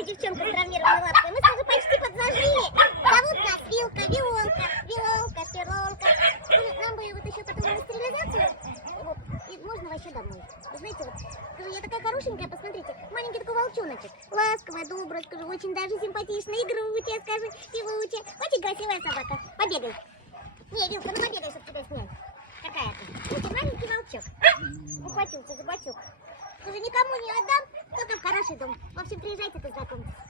Видите, девчонка с травмированной лапкой? Мы с тобой почти подзажили. Зовут нас Вилка, Вилонка, Вилолка, Перлолка. Нам бы вот еще потом на стерилизацию. Вот. И можно вообще домой. Вы знаете, вот, скажу, я такая хорошенькая, посмотрите. Маленький такой волчоночек. Ласковая, добрая, скажу, очень даже симпатичная, игручая, скажу, певучая. Очень красивая собака. Побегай. Не, Вилка, ну побегай, чтобы тебя снять. Какая ты? Очень маленький волчок. Ухватился за бачок. Скажи, никому не отдам, только в хороший дом. В общем, приезжайте, познакомьтесь.